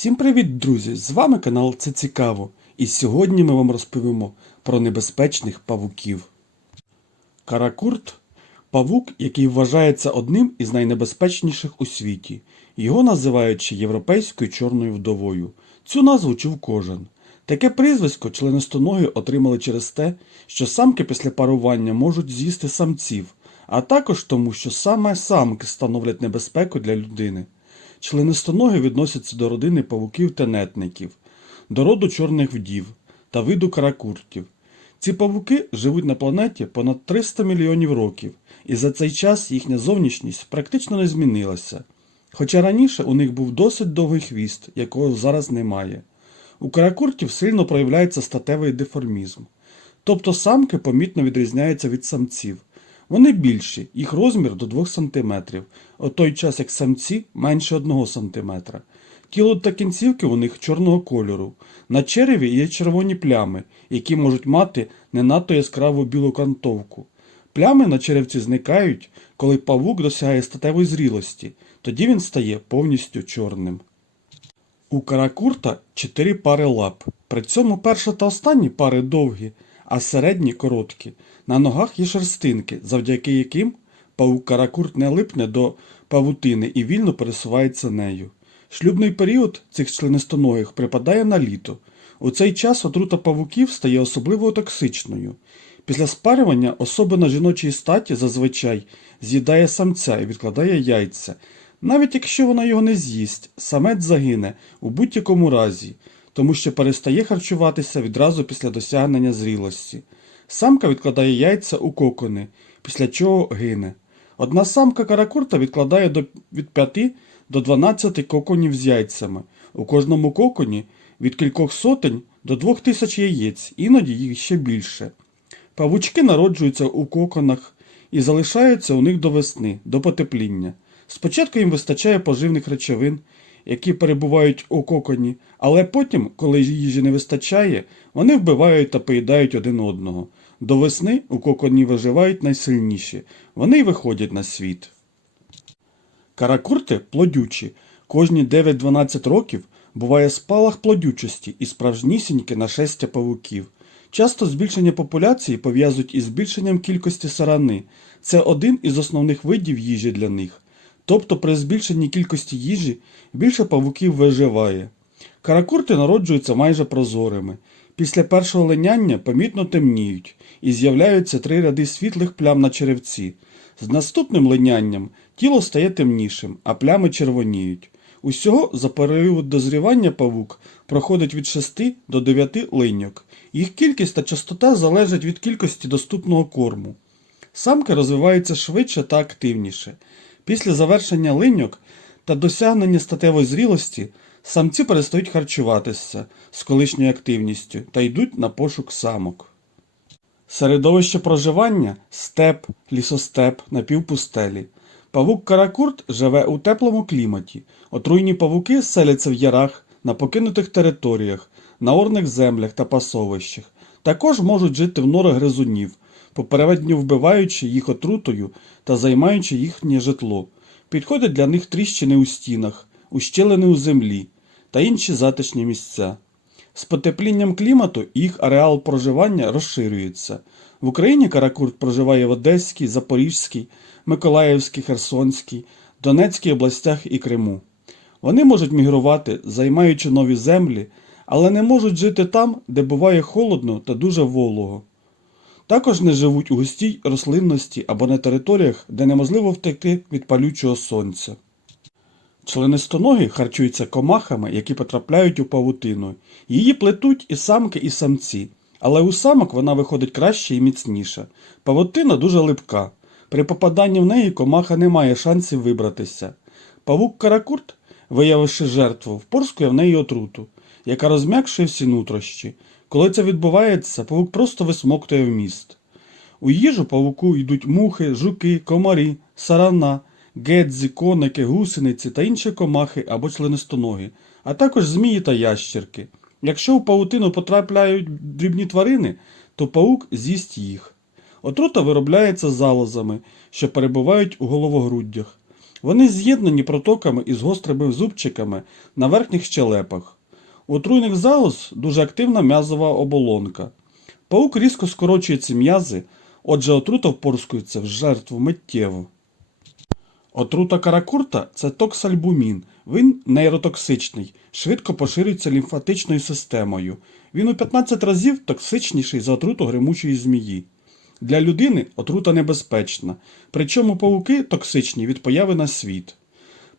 Всім привіт, друзі! З вами канал Це Цікаво. І сьогодні ми вам розповімо про небезпечних павуків. Каракурт павук, який вважається одним із найнебезпечніших у світі. Його називають ще європейською чорною вдовою. Цю назву чув кожен. Таке прізвисько членистоноги отримали через те, що самки після парування можуть з'їсти самців, а також тому, що саме самки становлять небезпеку для людини. Членистоноги відносяться до родини павуків-тенетників, до роду чорних вдів та виду каракуртів. Ці павуки живуть на планеті понад 300 мільйонів років, і за цей час їхня зовнішність практично не змінилася. Хоча раніше у них був досить довгий хвіст, якого зараз немає. У каракуртів сильно проявляється статевий деформізм. Тобто самки помітно відрізняються від самців. Вони більші, їх розмір до 2 см, у той час як самці менше 1 см. Тіло та кінцівки у них чорного кольору. На череві є червоні плями, які можуть мати не надто яскраву білу кантовку. Плями на черевці зникають, коли павук досягає статевої зрілості, тоді він стає повністю чорним. У каракурта чотири пари лап. При цьому перша та останні пари довгі, а середні короткі. На ногах є шерстинки, завдяки яким павук каракурт не липне до павутини і вільно пересувається нею. Шлюбний період цих членистоногих припадає на літо. У цей час отрута павуків стає особливо токсичною. Після спарювання особа на жіночій статі зазвичай з'їдає самця і відкладає яйця. Навіть якщо вона його не з'їсть, самець загине у будь-якому разі, тому що перестає харчуватися відразу після досягнення зрілості. Самка відкладає яйця у кокони, після чого гине. Одна самка каракурта відкладає до, від 5 до 12 коконів з яйцями. У кожному коконі від кількох сотень до двох тисяч яєць, іноді їх ще більше. Павучки народжуються у коконах і залишаються у них до весни, до потепління. Спочатку їм вистачає поживних речовин, які перебувають у коконі, але потім, коли їжі не вистачає, вони вбивають та поїдають один одного. До весни у коконі виживають найсильніші, вони й виходять на світ. Каракурти плодючі. Кожні 9-12 років буває спалах плодючості і справжнісіньке нашестя павуків. Часто збільшення популяції пов'язують із збільшенням кількості сарани. Це один із основних видів їжі для них. Тобто при збільшенні кількості їжі більше павуків виживає. Каракурти народжуються майже прозорими. Після першого линяння помітно темніють і з'являються три ряди світлих плям на черевці. З наступним линянням тіло стає темнішим, а плями червоніють. Усього за період дозрівання павук проходить від 6 до 9 линьок. Їх кількість та частота залежать від кількості доступного корму. Самки розвиваються швидше та активніше. Після завершення линьок та досягнення статевої зрілості самці перестають харчуватися з колишньою активністю та йдуть на пошук самок. Середовище проживання степ, лісостеп, напівпустелі. Павук каракурт живе у теплому кліматі. Отруйні павуки селяться в ярах, на покинутих територіях, на орних землях та пасовищах. Також можуть жити в норах гризунів, попередньо вбиваючи їх отрутою та займаючи їхнє житло. Підходять для них тріщини у стінах, ущелини у землі та інші затишні місця. З потеплінням клімату їх ареал проживання розширюється. В Україні каракурт проживає в Одеській, Запорізькій, Миколаївській, Херсонській, Донецькій областях і Криму. Вони можуть мігрувати, займаючи нові землі, але не можуть жити там, де буває холодно та дуже волого. Також не живуть у густій рослинності або на територіях, де неможливо втекти від палючого сонця. Членистоногі харчуються комахами, які потрапляють у павутину. Її плетуть і самки, і самці, але у самок вона виходить краще і міцніша. Павутина дуже липка. При попаданні в неї комаха не має шансів вибратися. Павук каракурт, виявивши жертву, впорскує в неї отруту, яка розм'якшує всі нутрощі. Коли це відбувається, павук просто висмоктує вміст. У їжу павуку йдуть мухи, жуки, комарі, сарана, гедзі, коники, гусениці та інші комахи або членистоногі, а також змії та ящерки. Якщо в павутину потрапляють дрібні тварини, то паук з'їсть їх. Отрута виробляється залозами, що перебувають у головогруддях. Вони з'єднані протоками із гострими зубчиками на верхніх щелепах. У отруйних залоз дуже активна м'язова оболонка. Паук різко скорочує ці м'язи, отже отрута впорскується в жертву миттєво. Отрута каракурта це токсальбумін. Він нейротоксичний, швидко поширюється лімфатичною системою. Він у 15 разів токсичніший за отруту гримучої змії. Для людини отрута небезпечна, причому павуки токсичні від появи на світ.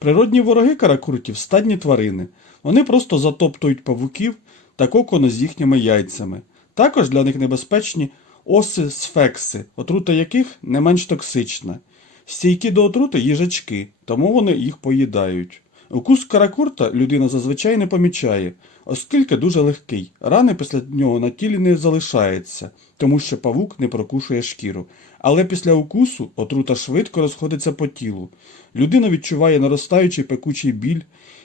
Природні вороги каракуртів стадні тварини. Вони просто затоптують павуків та кокони з їхніми яйцями. Також для них небезпечні оси сфекси, отрута яких не менш токсична. Стійкі до отрути їжачки, тому вони їх поїдають. Укус каракурта людина зазвичай не помічає, оскільки дуже легкий. Рани після нього на тілі не залишається, тому що павук не прокушує шкіру. Але після укусу отрута швидко розходиться по тілу. Людина відчуває наростаючий пекучий біль,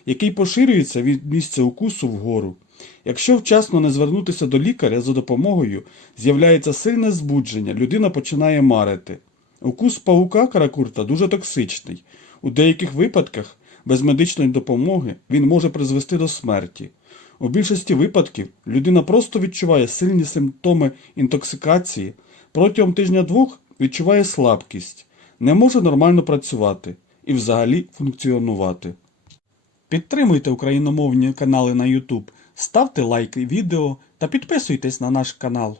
який поширюється від місця укусу вгору. Якщо вчасно не звернутися до лікаря за допомогою, з'являється сильне збудження, людина починає марити. Укус павука каракурта дуже токсичний. У деяких випадках без медичної допомоги він може призвести до смерті. У більшості випадків людина просто відчуває сильні симптоми інтоксикації, протягом тижня-двох відчуває слабкість, не може нормально працювати і взагалі функціонувати. Підтримуйте україномовні канали на YouTube, ставте лайки відео та підписуйтесь на наш канал.